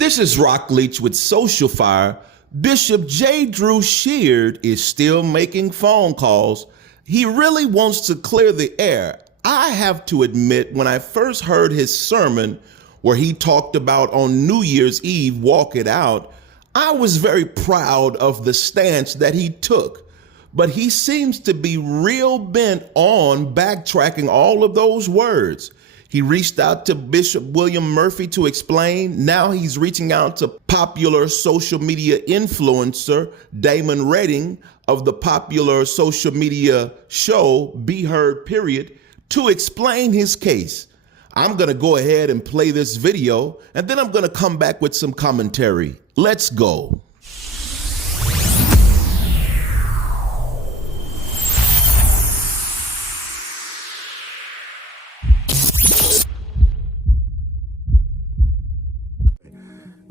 This is Rock Leach with Social Fire. Bishop J. Drew Sheard is still making phone calls. He really wants to clear the air. I have to admit, when I first heard his sermon where he talked about on New Year's Eve, walk it out, I was very proud of the stance that he took. But he seems to be real bent on backtracking all of those words. He reached out to Bishop William Murphy to explain. Now he's reaching out to popular social media influencer Damon Redding of the popular social media show Be Heard Period to explain his case. I'm going to go ahead and play this video, and then I'm going to come back with some commentary. Let's go.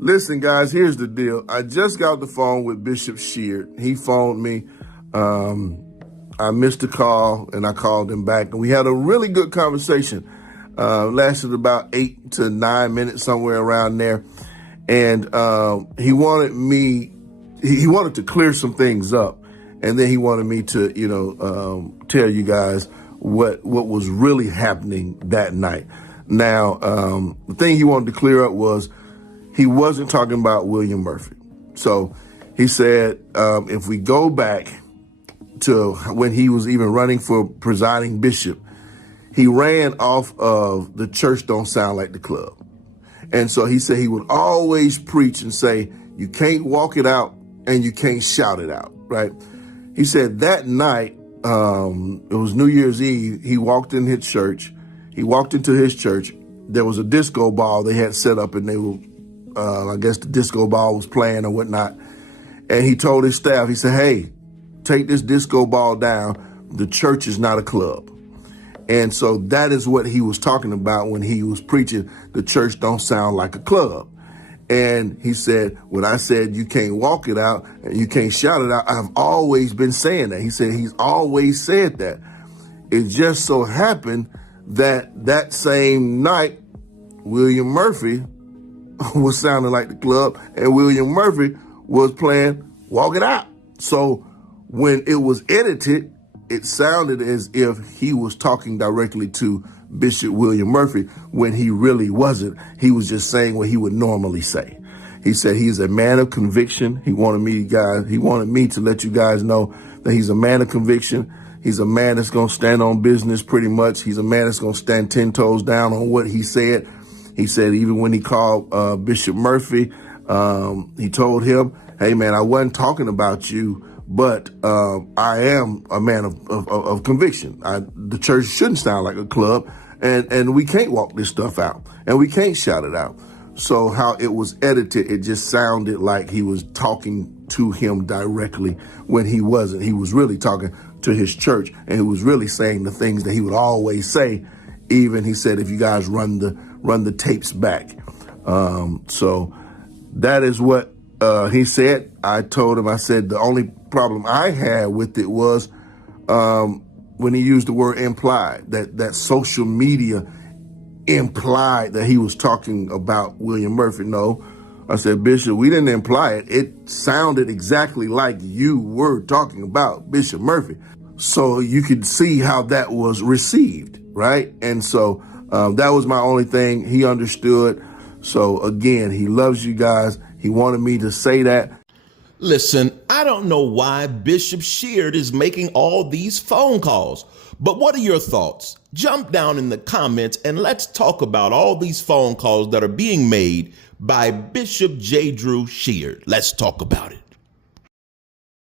Listen, guys, here's the deal. I just got the phone with Bishop Sheard. He phoned me. I missed a call, and I called him back. And we had a really good conversation. Lasted about 8 to 9 minutes, somewhere around there. And he wanted to clear some things up. And then he wanted me to, tell you guys what was really happening that night. Now, the thing he wanted to clear up was, he wasn't talking about William Murphy. So he said, if we go back to when he was even running for presiding bishop, he ran off of the church don't sound like the club. And so he said he would always preach and say, you can't walk it out and you can't shout it out, right? He said that night, it was New Year's Eve, he walked in his church. He walked into his church. There was a disco ball they had set up, and they were I guess the disco ball was playing or whatnot. And he told his staff, he said, hey, take this disco ball down. The church is not a club. And so that is what he was talking about when he was preaching, the church don't sound like a club. And he said, when I said you can't walk it out and you can't shout it out, I've always been saying that. He said he's always said that. It just so happened that same night, William Murphy was sounding like the club, and William Murphy was playing Walk It Out. So when it was edited, it sounded as if he was talking directly to Bishop William Murphy when he really wasn't. He was just saying what he would normally say. He said he's a man of conviction. He wanted me to let you guys know that he's a man of conviction. He's a man that's going to stand on business pretty much. He's a man that's going to stand 10 toes down on what he said. He said even when he called Bishop Murphy, he told him, hey, man, I wasn't talking about you, but I am a man of conviction. The church shouldn't sound like a club, and we can't walk this stuff out, and we can't shout it out. So how it was edited, it just sounded like he was talking to him directly when he wasn't. He was really talking to his church, and he was really saying the things that he would always say. Even he said, if you guys run the tapes back. So that is what he said. I told him, I said, the only problem I had with it was when he used the word implied, that social media implied that he was talking about William Murphy. No, I said, Bishop, we didn't imply it. It sounded exactly like you were talking about Bishop Murphy. So you could see how that was received, right? And so that was my only thing. He understood. So again, he loves you guys. He wanted me to say that. Listen, I don't know why Bishop Sheard is making all these phone calls, but what are your thoughts? Jump down in the comments and let's talk about all these phone calls that are being made by Bishop J. Drew Sheard. Let's talk about it.